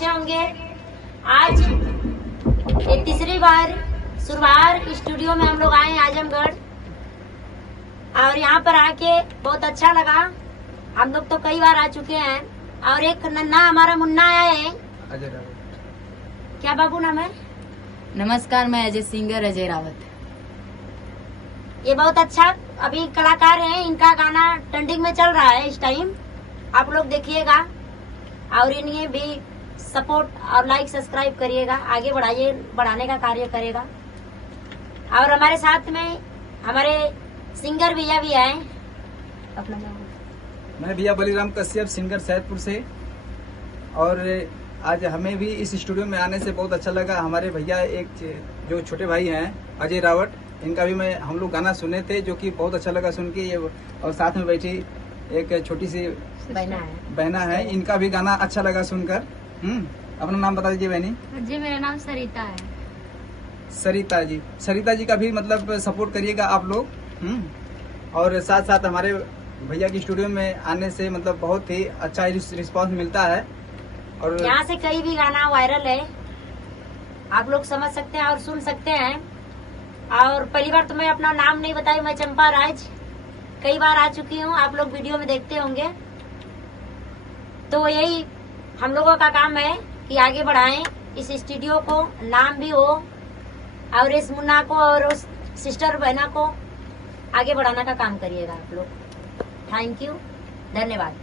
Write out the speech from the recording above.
अच्छे होंगे। आज ये तीसरी बार सुरवार स्टूडियो में हम लोग आए आजमगढ़, और यहाँ पर आके बहुत अच्छा लगा। हम लोग तो कई बार आ चुके हैं, और एक नन्ना हमारा मुन्ना आया है। अजय रावत। क्या बाबू नाम है? नमस्कार, मैं अजय सिंगर अजय रावत। ये बहुत अच्छा अभी कलाकार हैं, इनका गाना ट्रेंडिंग में चल रहा है इस टाइम, आप लोग देखिएगा और इन्हें भी सपोर्ट और लाइक सब्सक्राइब करिएगा, आगे बढ़ाइए, बढ़ाने का कार्य करेगा। और हमारे साथ में हमारे सिंगर भैया भी आए। अपना नाम? मैं भैया बलीराम कश्यप, सिंगर सैदपुर से। और आज हमें भी इस स्टूडियो में आने से बहुत अच्छा लगा। हमारे भैया एक जो छोटे भाई हैं अजय रावत, इनका भी हम लोग गाना सुने थे, जो कि बहुत अच्छा लगा सुन के। ये और साथ में बैठी एक छोटी सी बहना है, इनका भी गाना अच्छा लगा सुनकर। अपना नाम बता दीजिए बहनी। जी, मेरा नाम सरिता है। सरिता जी, सरिता जी का भी मतलब सपोर्ट करिएगा आप लोग। और साथ साथ हमारे भैया की स्टूडियो में आने से मतलब बहुत ही अच्छा रिस्पांस मिलता है। और यहाँ से कई भी गाना वायरल है, आप लोग समझ सकते हैं और सुन सकते हैं। और पहली बार तो मैं अपना नाम नहीं बताई, मैं चंपा राज, कई बार आ चुकी हूँ, आप लोग वीडियो में देखते होंगे। तो यही हम लोगों का काम है कि आगे बढ़ाएं इस स्टूडियो को, नाम भी हो, और इस मुन्ना को और उस सिस्टर बहना को आगे बढ़ाने का काम करिएगा आप लोग। थैंक यू, धन्यवाद।